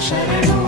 ശരണം